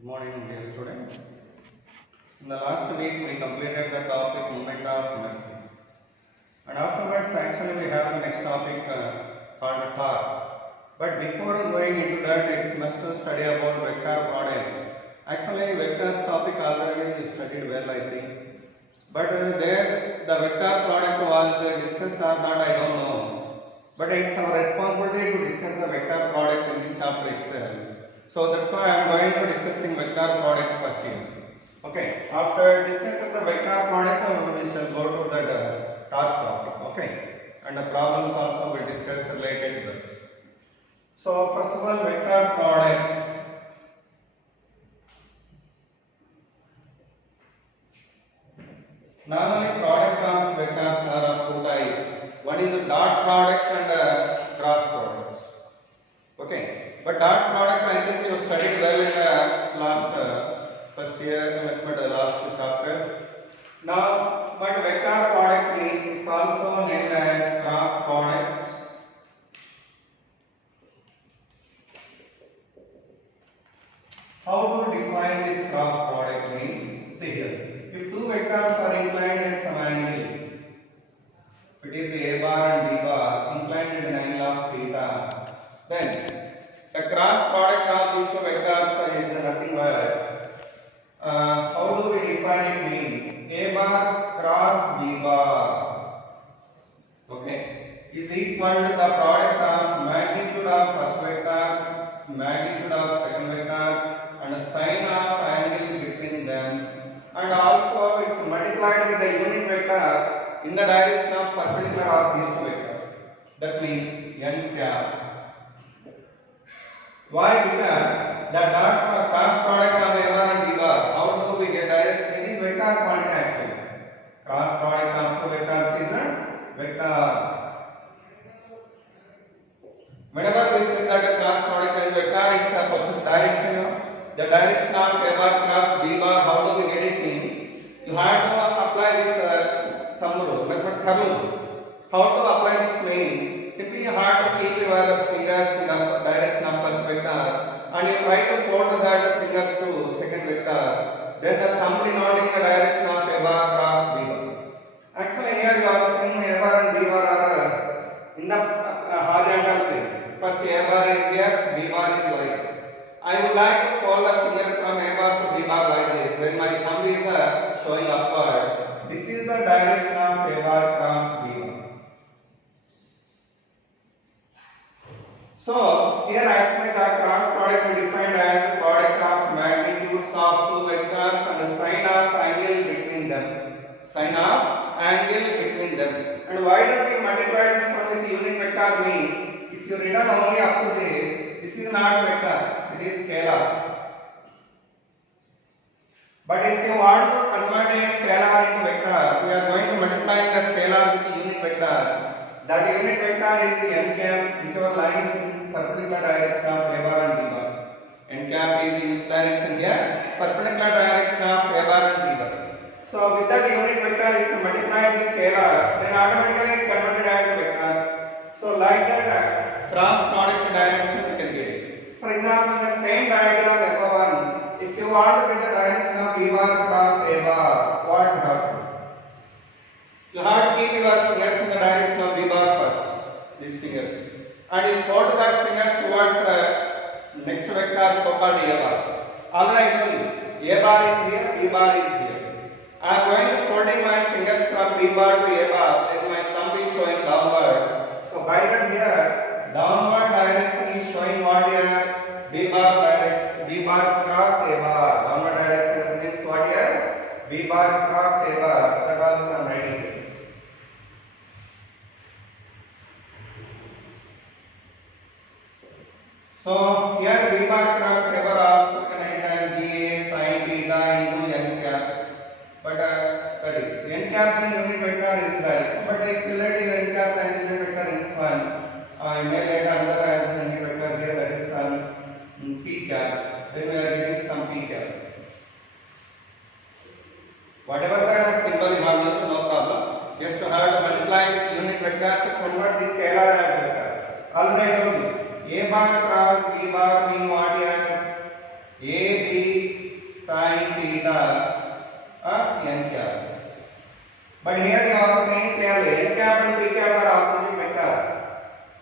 Good morning, dear students. In the last week, we completed the topic movement of inertia, and afterwards, actually, we have the next topic called torque. But before going into that, it's must to study about vector product. Actually, vectors topic already you studied well, I think. But there, the vector product was discussed or not, I don't know. But it's our responsibility to discuss the vector product in this chapter itself. So that's why I am going to discussing vector product first here. Okay. After discussing the vector product, we shall go to the torque topic. Okay. And the problems also we discuss related to that. So first of all, vector products. Normally, product of vectors are of two types. One is a dot product and a cross product. Okay. But dot product, I think you studied well in the last first year, but the last chapter. Now, but vector product is also named as cross product. How to define this cross product means? See here. If two vectors are inclined at some angle, it is A bar and B bar, inclined at an angle of theta, then the cross product of these two vectors is nothing but how do we define it mean? A bar cross B bar, okay, is equal to the product of magnitude of first vector, magnitude of second vector, and the sign of angle between them, and also it's multiplied with the unit vector in the direction of perpendicular of these two vectors. That means n cap. Why? Because the dot cross product of A bar and B bar, how do we get direction? It is vector quantity actually. Cross product of two vectors is a vector. Whenever we say that a cross product is vector, it's a possess direction. The direction of A bar cross B bar, how do we get it mean? You have to apply this thumb rule, but curl rule. How to apply this mean? Simply you have to keep your fingers in the direction of first vector and you try to fold that fingers to second vector. Then the thumb denoting the direction of A bar cross B bar. Actually here you are seeing A bar and B bar are in the horizontal plane. First A bar is here, B bar is like this. I would like to fold the fingers from A bar to B bar like this. When my thumb is showing upward, this is the direction of A bar cross B bar. So here actually the cross product we defined as the product of magnitudes of two vectors and the sign of angle between them. Sign of angle between them. And why did we multiply this one with unit vector mean? If you written only up to this is not vector, it is scalar. But if you want to convert a scalar into vector, we are going to multiply the scalar with the unit vector. That unit vector is the n cap, whichever lies in perpendicular direction of A bar and B bar. N cap is in which direction here? Perpendicular direction of A bar and B bar. So with that unit vector, if you multiply the scalar, then automatically it converted as a vector. So like that cross product direction we can get it. For example, in the same diagram F1, if you want to get the direction of B bar cross A bar, what you have to do? You have to keep your fingers in the direction of B bar first, these fingers, and you fold that fingers towards the next vector so called A bar. Alright, I told you, A bar is here, B bar is here. I am going to folding my fingers from B bar to A bar, then my thumb is showing downward. So by that here, downward direction is showing what here? B bar direction, B bar cross A bar. Downward direction means what here? B bar cross A bar. That also I am writing. So here B bar cross A bar also can write as GA sin theta into n cap. But that is n cap in unit vector in this direction. But if you let n cap as unit vector in this one, I may let another as unit vector here, that is some p cap. Then we are getting some p cap. Whatever the symbol you have used, no problem. Just to have to multiply with unit vector to convert this scalar as vector. Alright, A bar cross B bar mean what here? A B But here you are saying clearly n cap and p cap are opposite vectors.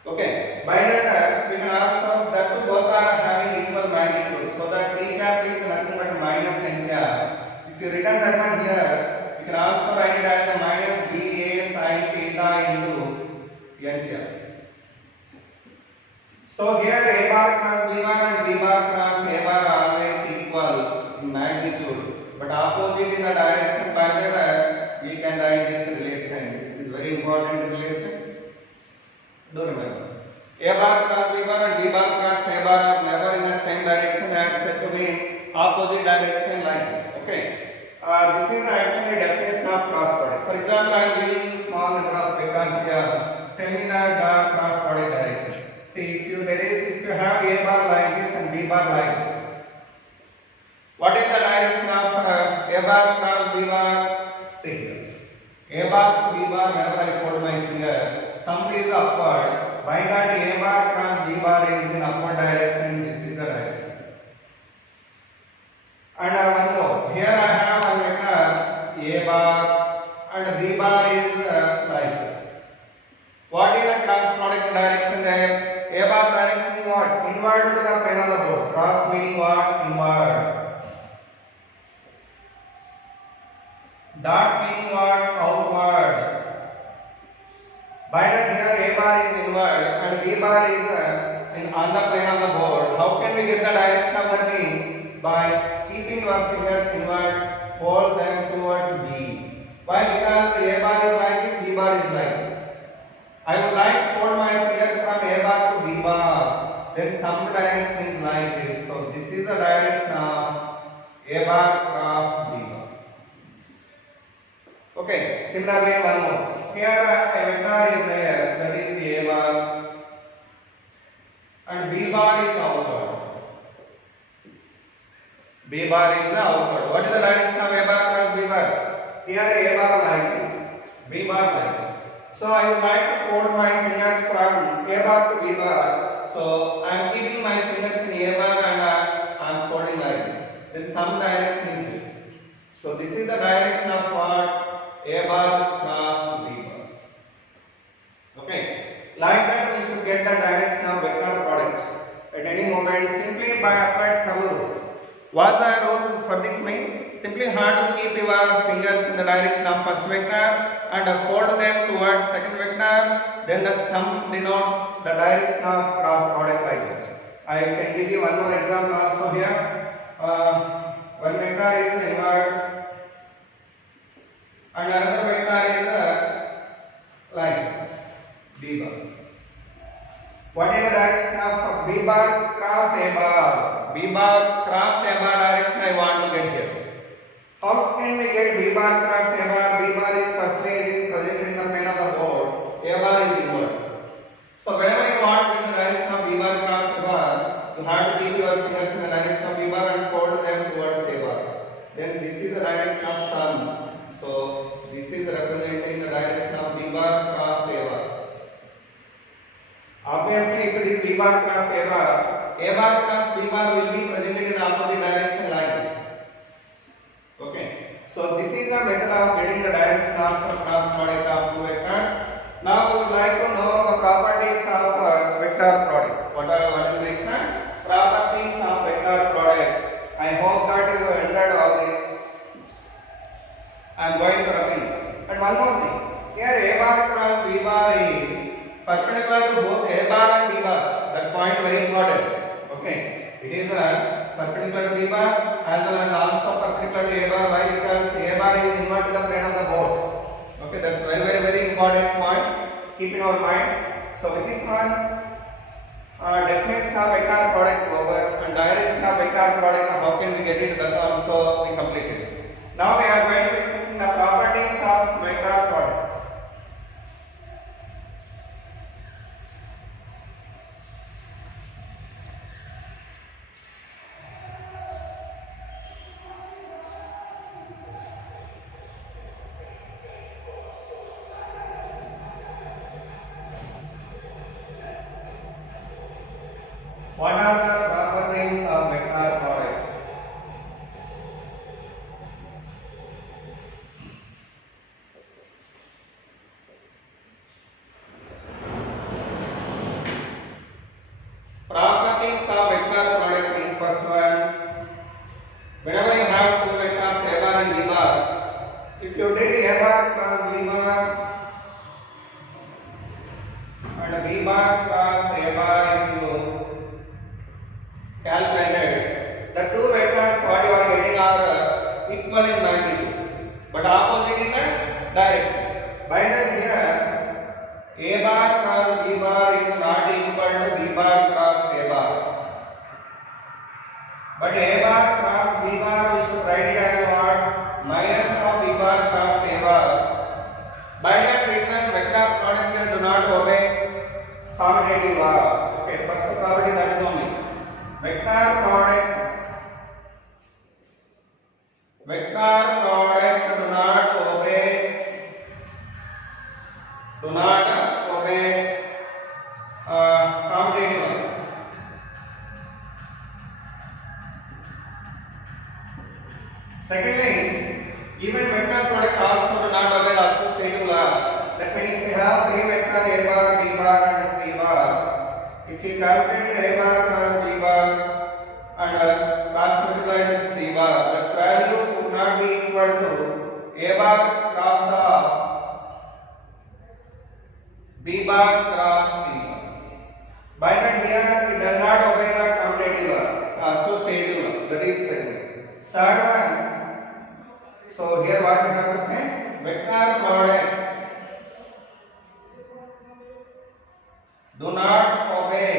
Okay. By that we can also that two both are having equal magnitude. So that p cap is nothing but minus n cap. If you written that one here, you can also write it as a minus ba sin theta into n cap. So here a bar cross b bar and b bar cross a bar are always equal in magnitude, but opposite in the direction. By that we can write this relation. This is very important relation. Do remember. A bar cross b bar and b bar cross a bar are never in the same direction. They are said to be in opposite direction like this. Okay. This is actually definition of cross product. For example, I am giving you small number of vectors here. Tell me the cross product direction. See, if you have a bar like this and b bar like this, what is the direction of a bar cross b bar? See here. A bar to b bar, whenever I fold my finger, thumb is upward. By that a bar cross b bar is in upward direction. This is the direction. And one more. Here I have a vector a bar and b bar is like this. What is the cross product direction there? A bar direction is what? Inward to the plane of the board. Cross meaning what? Inward. Dot meaning what? Outward. By that here a bar is inward and b bar is on the plane of the board. How can we get the direction of the thing? By keeping your fingers inward, fold them towards b. Why? Because the a bar is like this, b bar is like this. I would like to fold my fingers from a bar to b bar. Then thumb direction is like this. So this is the direction of a bar cross b bar. Okay. Similarly, one more. Here a vector is there. That is the a bar, and b bar is outward. B bar is the outward. What is the direction of a bar cross b bar? Here a bar like this, b bar like this. So I would like to fold my fingers from a bar to b bar. So I am keeping my fingers in a bar and I am folding like this. Then thumb direction is this. So this is the direction of what? A bar cross b bar. Okay. Like that we should get the direction of vector product at any moment simply by applied thumb rule. What the rule for this mean? Simply have to keep your fingers in the direction of first vector and fold them towards second vector. Then the thumb denotes the direction of cross product like that. I can give you one more example also here. One vector is inward and another vector is like this, b bar. What is the direction of b bar cross a bar? B bar cross a bar direction I want to get here. How can we get b bar cross a bar? B bar is firstly it is projected in the plane of the board. A bar is inward. So whenever you want to get the direction of b bar cross a bar, you have to keep your fingers in the direction of b bar and fold them towards a bar. Then this is the direction of thumb. So this is representing the direction of b bar cross a bar. Obviously, if it is b bar cross a bar cross b bar will be presented in opposite direction like this. Okay. So this is the method of getting the direction of cross product of two vectors. Now we would like to know the properties of vector product. What is the next one? Properties of vector product. I hope that you have entered all this. I am going to repeat. And one more thing. Here a bar cross b bar is perpendicular to both a bar and b bar. That point very important. Okay. It is perpendicular to b bar as well as also perpendicular to a bar. Why? Because a bar is inward to the plane of the board. Okay. That's very important point. Keep in our mind. So with this one, definition of vector product over and direction of vector product. How can we get it? That also we completed. Now we are going to discuss the properties of vector products. What are the properties of vector product? Whenever you have two vectors a bar and b bar, if you did a bar cross b bar and b bar cross a bar, if you calculated, the two vectors what you are getting are equal in magnitude but opposite in the direction. By that here a bar cross b bar is not equal to b bar cross a bar, but a bar cross b bar we should write it as what? Minus of b bar cross a bar. By that reason vector product do not obey commutative law. Okay, first property that is only vector product do not obey commutative law. Secondly, even vector product also do not obey the associative law. That means if we have three vector a bar, b bar and c bar, if you calculate a bar cross b bar and cross multiplied with c bar, that value would not be equal to a bar cross of b bar cross c bar. By that here it does not obey the commutative law, associative law. That is second. Third one. So here what we have to say? Vector product do not obey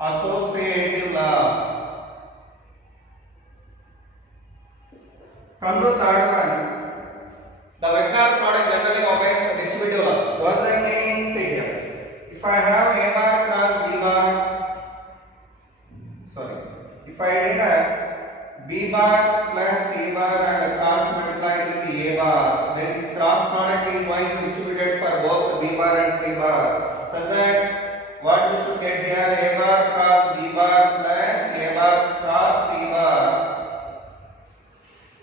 associative law. Come to third one. The vector product generally obeys distributive law. What's the meaning? See here. If I have a bar cross b bar, if I did a b bar plus c bar and cross multiplied with the a bar, then this cross product is going to be distributed for both b bar and c bar. Such that what we should get here, a bar cross b bar plus a bar cross c bar.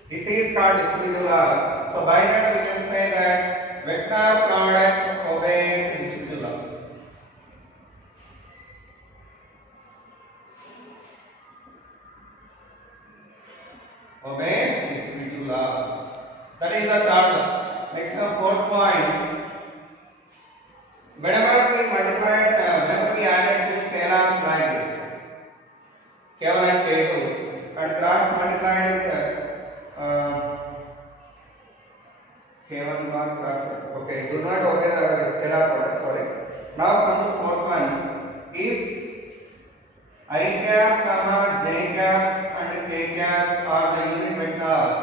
This is called distributive law. So by that we can say that vector product obeys distributive law. Obeys distributive law. That is the third law. Next, the fourth point. Whenever we added two scalars like this, K1 and K2, and cross multiplied with K1 bar cross. Okay, do not obey the scalar product. Sorry. Now come to fourth one. If I cap, j cap and k cap are the unit vectors,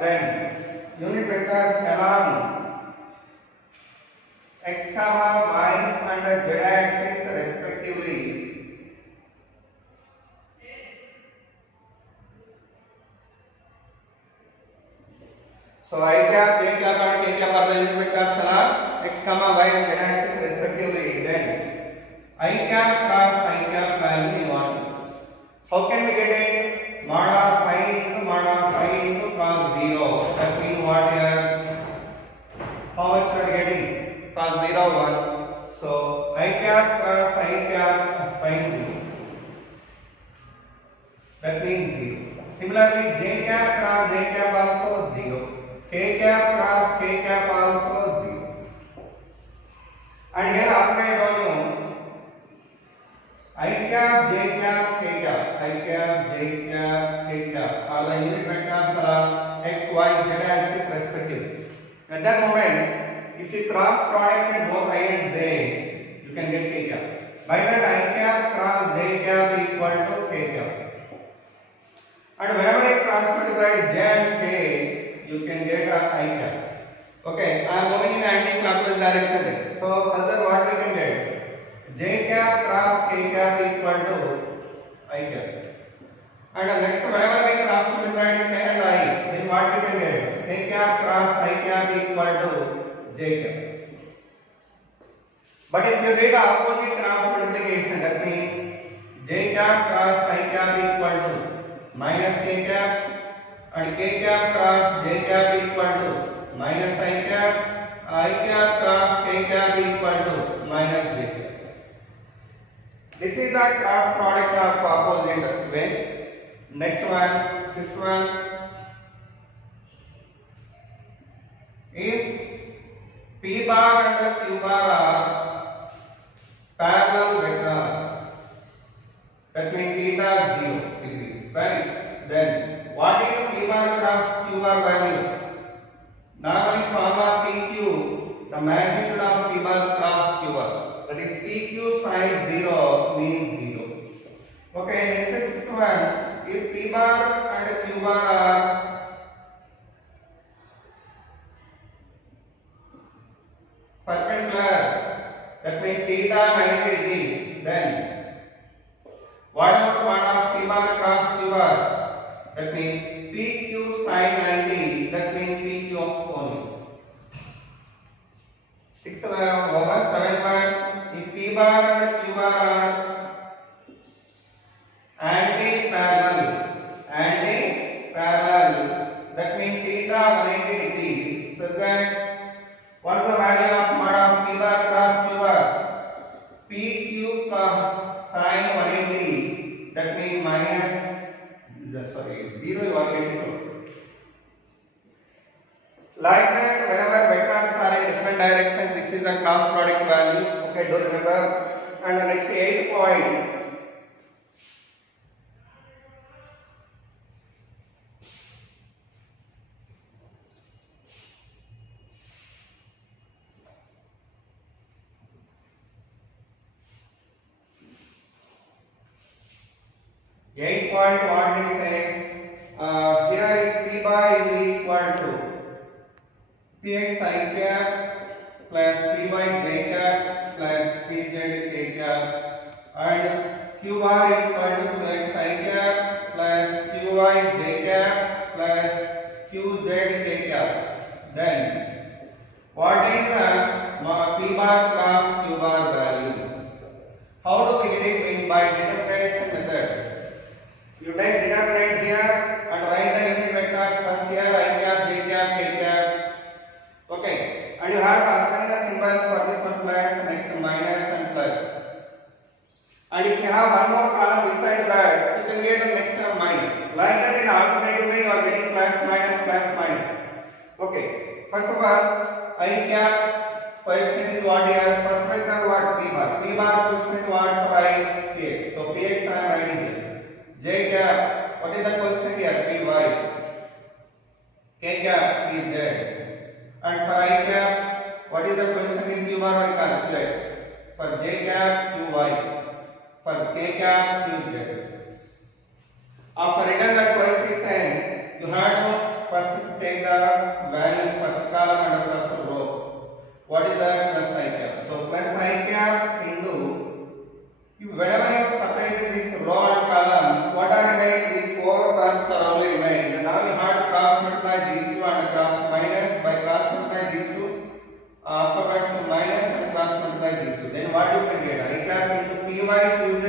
then unit vectors along x, y and z axis respectively So I cap, k cap and k cap are the unit vectors along x, y and z axis respectively. Then I cap cross I cap value we want to use. How can we get it? Mod of phi into cos 0. That means what here? How much we are getting? Cos 0 1. So I cap cross I cap sin 0. That means 0. Similarly, j cap cross j cap also 0. K cap cross k cap also 0. And here always on you I cap j cap k cap, I cap j cap k cap are the unit vectors along x, y, z axis respectively. At that moment, if you cross product with both I and j, you can get k cap. By that I cap cross j cap equal to k cap. And whenever I cross multiply j and k, you can get a I cap. Okay, I am moving in anti-clockwise direction. So, further what we can get? J cap cross k cap equal to I cap. And next, whenever we cross multiply k and I, then what we can get? K cap cross I cap equal to j cap. But if you did opposite cross multiplication, that means j cap cross I cap equal to minus k cap and k cap cross j cap equal to minus I cap cross k cap equal to minus j cap. This is the cross product of opposite way. Next one, fifth one. If p bar and q bar are parallel vectors, that means theta 0 degrees, right? Then what is the p bar cross q bar value? Normally formula PQ, the magnitude of p bar cross q bar, that is PQ sin 0 means 0. Okay, next is this one. If p bar and q bar are perpendicular, that means theta 90 degrees, then what about one of p bar cross q bar? That means PQ sin 90, that means PQ only. Sixth one, over seventh one. If p bar and q bar are anti-parallel, that means theta 180 degrees, so that what is the value of mod of p bar cross q bar? PQ sin 180, that means minus 0 you are getting to. Like that, whenever vectors are in different directions, this is the cross product value. Okay, do remember. And the next 8th point. What it says, here if p bar is equal to px sin cap plus py j cap plus pz k cap, and q bar is equal to px sin cap plus qy j cap plus qz k cap, then what is the p bar cross q bar value? How do we get it? By determination method. You take determinant here and write the unit vectors first here, I cap, j cap, k cap. Okay, and you have to assign the symbols for this one plus, next minus and plus. And if you have one more column beside that, you can get the next term minus. Like that, in alternative way, you are getting plus, minus, plus, minus. Okay, first of all, I cap coefficient is what here? First vector what? P bar. P bar coefficient what for I? Px. So px I am writing here. J cap, what is the coefficient here? Py. K cap, Pz. And for I cap, what is the coefficient in q bar? We calculate. For j cap, Qy. For k cap, Qz. After written the coefficient, you have to first take the value first column and the first row. What is the plus I cap? So plus I cap into, whenever you separate this row and column, what are remaining? These four terms are only remaining. And now you have to cross multiply these two and cross minus. By cross multiply these two, afterwards minus and cross multiply these two. Then what you can get? I cap into py qz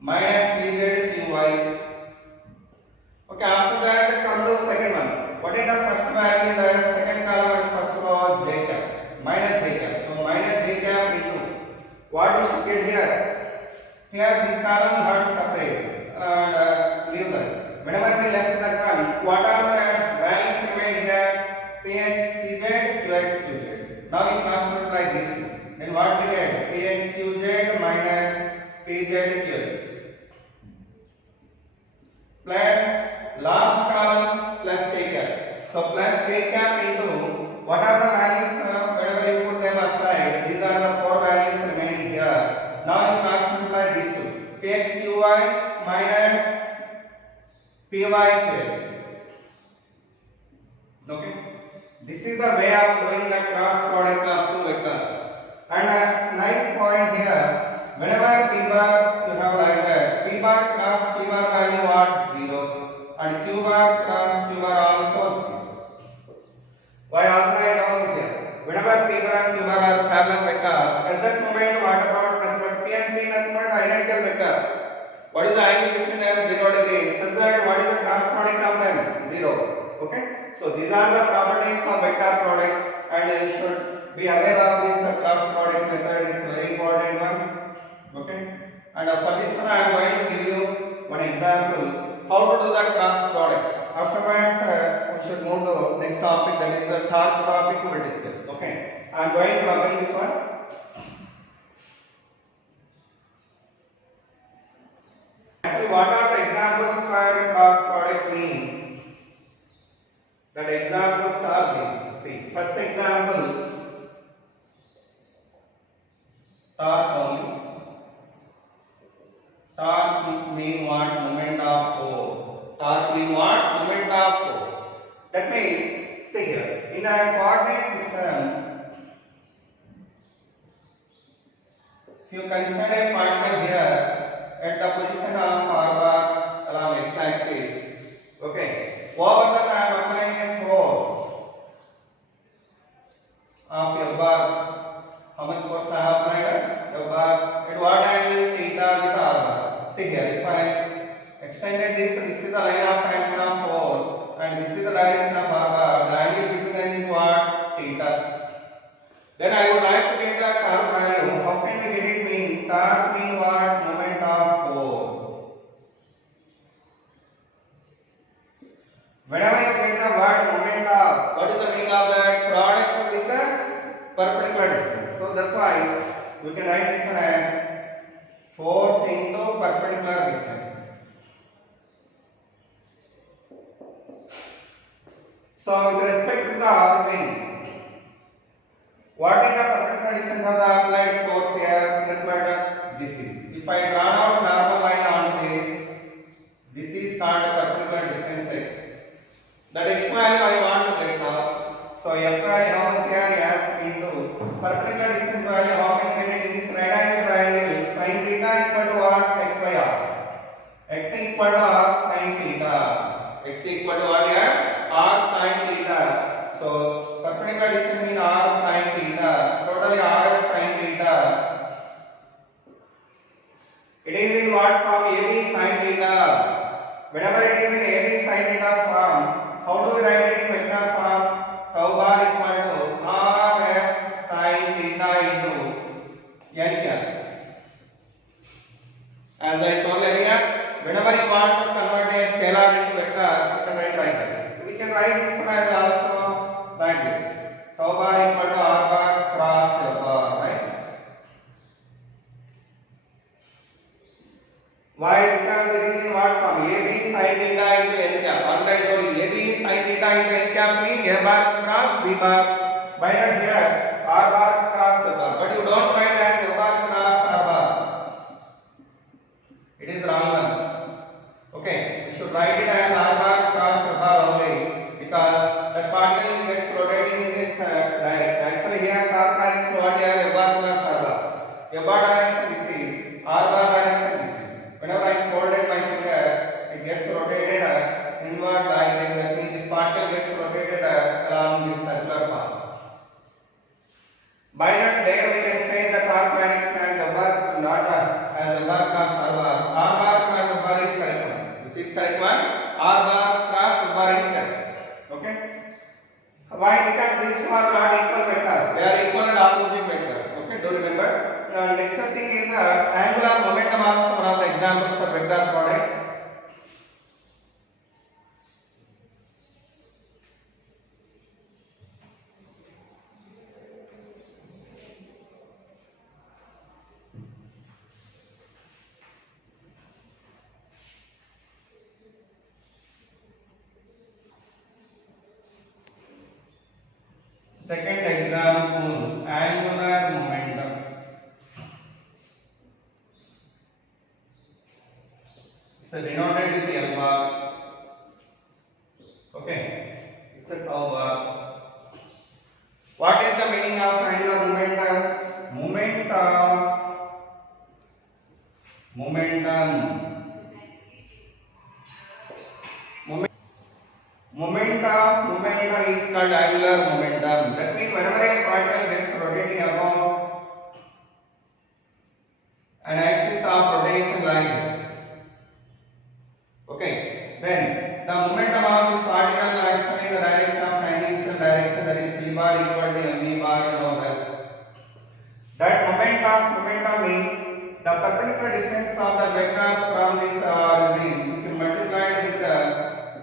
minus pz qy. Okay, after that come the second one. What is the first value in the second column and first row? J cap minus j cap. So minus j cap into what you should get here? Here this column you have to separate and leave that. Whenever we left that one, what are the values remain here? Px, pz, qx, qz. Now we cross multiply these two. Then what we get? Px, qz minus pz, qx. Plus last column plus k cap. So plus k cap into what are the values? Whenever you put them aside, these are the four values remaining here. Now you cross multiply these two. Px qy minus py qx. Okay. This is the way of doing the cross product of two vectors. And ninth point here, whenever p bar you have like that, p bar cross p bar value what? 0. And q bar cross q bar also 0. Why alternate down here? Whenever p bar and q bar are parallel vectors, at that moment what about nothing but p and p nothing but identical vector. What is the angle between them? 0 degrees. So that what is the cross product of them? 0. Okay. So these are the properties of vector product, and you should be aware of this cross product method. It's a very important one. Okay, and for this one I am going to give you one example how to do the cross product. Afterwards we should move to next topic, that is the torque topic we will discuss. Okay, I am going to open this one. Actually, what are the examples for cross product mean? That examples are these. See, first example, torque only. Torque mean what? Moment of force. Torque mean what? Moment of force. That means, see here, in a coordinate system, if you consider a particle here at the position of r bar along x-axis, okay, over that I am applying a force of f bar. How much force I have applied? F bar. At what angle? Theta with r bar. See here, if I extended this is the line of action of force and this is the direction of r bar. The angle between them is what? Theta. Then I would like to get the torque value. How can we get it? Mean torque mean what? Moment of force. Whenever you get the word moment of, what is the meaning of that? Product with the perpendicular distance. So that's why we can write this one as force into perpendicular distance. So with respect to the origin, what is the perpendicular distance of the applied force here? That matter, this is. If I draw out normal line on this is called perpendicular distance x. That x value I want to get now. So f value how much here? F into perpendicular distance value. How can we get it in this right angle triangle? Sin theta equal to what? X by r. X equal to r sin theta. X equal to what here? R sin theta. So perpendicular distance means r sin theta. Totally r sin theta. It is in what form? AB sin theta. Whenever it is in AB sin theta form, how do we write it in vector form? Tau bar equal to RF sin theta into n cap. As I told earlier, whenever you want to convert a scalar into vector, you can write like that. We can write this one as also like this. Tau bar equal to R bar cross F bar, right? Why? Because it is in what form? AB sin theta into n cap. One I told you, AB sin theta into n cap means A bar cross B bar. Why not here? R bar cross F bar. But you don't write as F bar cross R bar. It is wrong one. Okay, we should write it as R bar cross F bar only, because that particle gets rotating in this direction. Actually here torque direction what here? F bar cross R bar. F bar direction this is. R bar direction this is. Whenever I folded my fingers, it gets rotated inward like this. That means this particle gets rotated along this circular path. By that there we can say the torque direction as a bar, not as a bar cross R bar. R bar cross R bar is correct one. Which is correct one? R bar cross R bar is correct. Okay. Why? Because these two are not equal vectors. They are equal and opposite vectors. Okay. Do remember. Next thing is angular momentum. Also one of the examples for vector product. Second example, angular momentum. It's denoted with L bar. Okay, it's a tau bar. What is the meaning of angular momentum? Momentum is called angular momentum. That means whenever a particle gets rotating about an axis of rotation like this, okay, then the momentum of this particle action in the direction of tangential direction, that is v bar equal to mv bar, you know that. particular distance of the vector from this origin, if you multiply it with the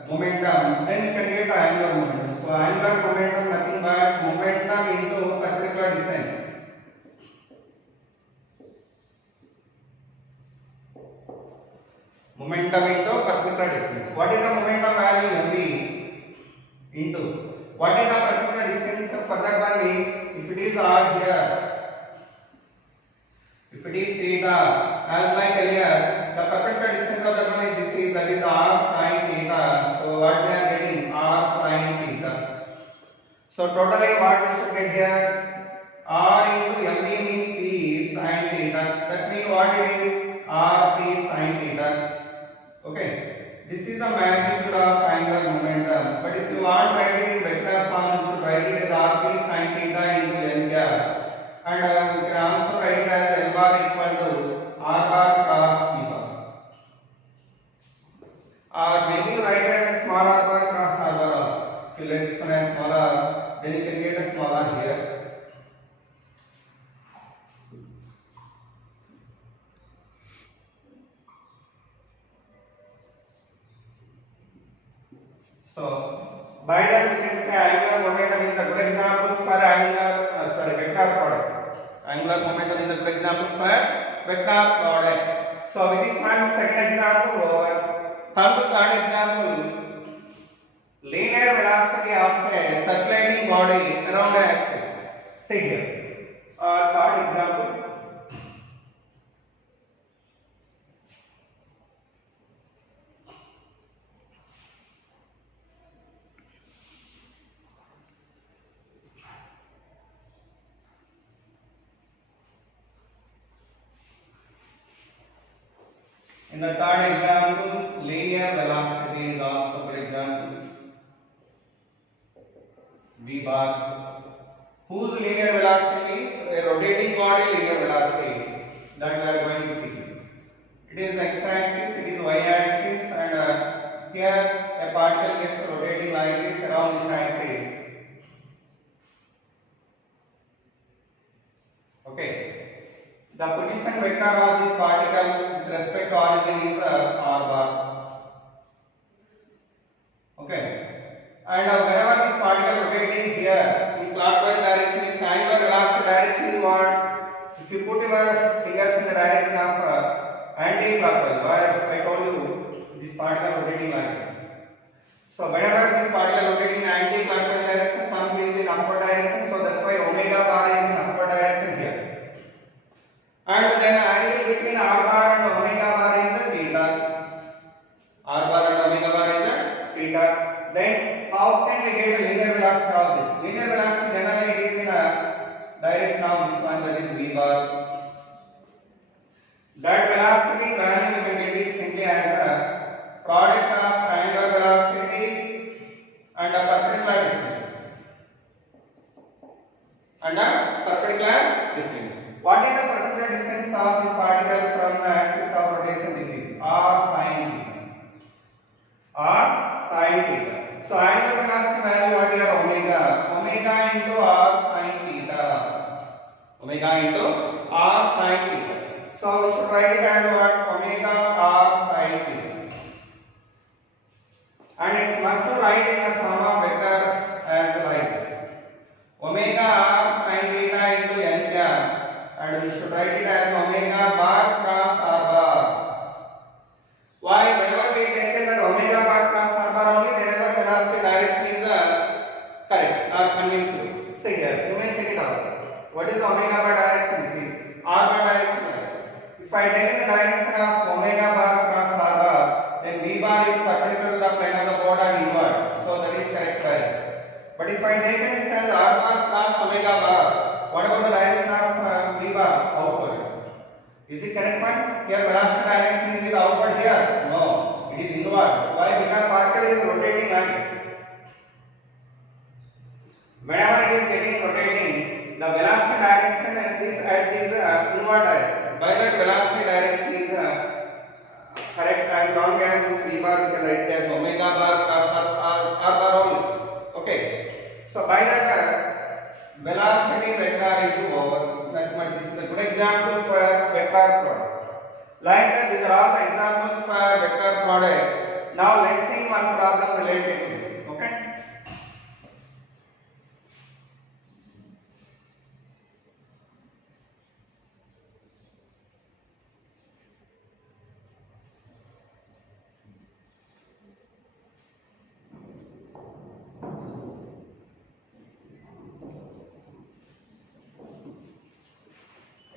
momentum, then you can get angular momentum. So angular momentum nothing but momentum into particular distance. Momentum into particular distance. What is the momentum value? mv into what is the particular distance for that one? If it is r here, if it is theta, as like earlier, the particular distance of that one is this, is that is r sin theta. So what we are getting? R sin theta. So totally what we should get here? R into mv means p sin theta. That means what it is? R p sin theta. Okay. This is the magnitude of angular momentum. But if you want to write it in vector form, you should write it as rp sin theta into n cap. And you can also write it as L bar equal to R bar cross theta. Or maybe you write it as small r bar cross r bar also. If you let this one as small r, then you can get a small r here. So by that we can say angular momentum is a good example for vector product. Angular momentum is a good example for vector product. So with this one, second example over. Come to third example. Linear velocity of a circulating body around the axis. See here. Third example. In the third example, linear velocity is also good example. V bar. Whose linear velocity? A rotating body linear velocity that we are going to see. It is x-axis, it is y-axis, and here a particle gets rotating like this around this axis. Okay. The position vector of this particle with respect to origin is r bar. Okay. And whenever this particle rotating here in clockwise direction, its angular velocity direction is what? If you put your fingers in the direction of anti-clockwise, why I told you this particle rotating like this. So whenever this particle rotating in anti-clockwise direction, thumb is in upward direction. So that's why omega bar is in upward direction here. And then angle between r bar and omega bar is a theta. R bar and omega bar is a theta. Then how can we get the linear velocity of this? Linear velocity generally it is in a direction of this one, that is v bar. That velocity value we can get it simply as a product of angular velocity and a perpendicular distance. And a perpendicular distance. What is the particular distance of this particle from the axis of rotation? This is r sin theta. R sin theta. So angular velocity value what is omega? Omega into r sin theta. Omega into r sin theta. So we should write it as what? Omega r sin theta. And it's must to write in the form of vector as like this. Omega r sin theta into n cap. And we should write it as omega bar cross r bar. Why? Whenever we take that omega bar cross r bar only, whenever velocity direction is correct or convincing. See here, you may check it out. What is the omega bar direction? This is r bar direction. If I take the direction of omega bar cross r bar, then v bar is perpendicular to the plane of the board and inward. So that is correct direction. But if I take this as r bar cross omega bar, what about the direction of v bar? Outward. Is it correct one? Here velocity direction is it outward here? No, it is inward. Why? Because particle is rotating like this. Whenever it is getting rotating, the velocity direction at this edge is inward direction. By that velocity direction is correct as long as this v bar we can write it as omega bar cross r bar only. Okay. So by that velocity vector is over. This is a good example for vector product. Like that, these are all the examples for vector product. Now let's see one problem related to this. Okay.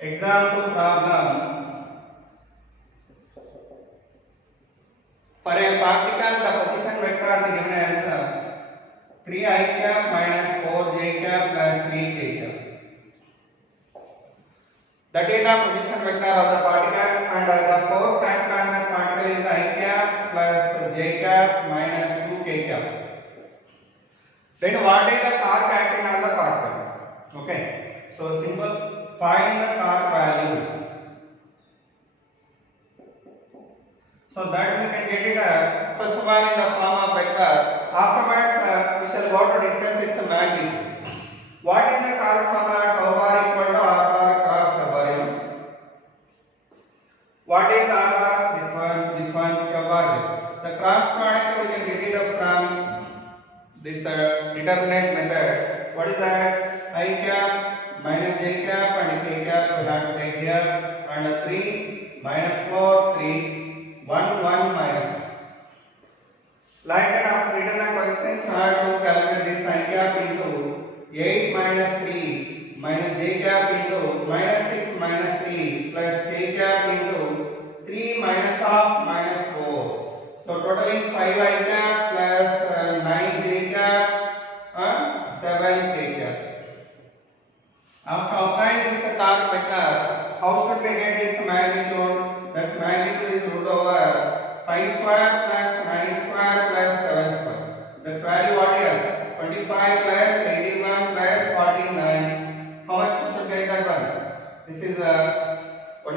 Example problem. For a particle, the position vector is given as 3i cap minus 4j cap plus 3k cap. That is the position vector of the particle, and the force acting on the particle is I cap plus j cap minus 2k cap. Then what is the torque acting on the particle? Okay, so simple. Find the torque value. So that we can get it first of all in the form of vector. Afterwards we shall go to discuss its magnitude. What is the torque formula? Tau bar equal to r bar cross m. What is r bar? This one tau bar this. The cross product we can get it from this determinant method. What is that? I cap minus j cap and k cap we have to take here, and 3 minus 4 3 1 1 minus 2. Like that, after written coefficients, I have to calculate this I cap into 8 minus 3 minus j cap into minus 6 minus 3 plus k cap into 3 minus half minus 4. So total is 5 I cap plus 9 j cap and 7 k cap. After applying this torque vector, how should we get its magnitude? That's magnitude is root over 5 square plus 9 square plus 7 square. That's value what here? 25 plus 81 plus 49. How much we should get that one? This is 106.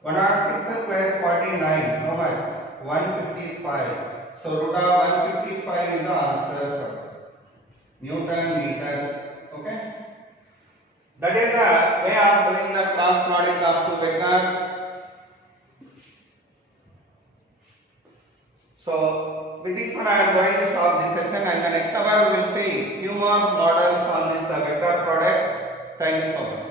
106 plus 49. How much? 155. So root of 155 is the answer for this. Newton meter. Okay. That is the way of doing the cross product of two vectors. So with this one I am going to stop this session, and the next hour we will see few more models on this vector product. Thank you so much.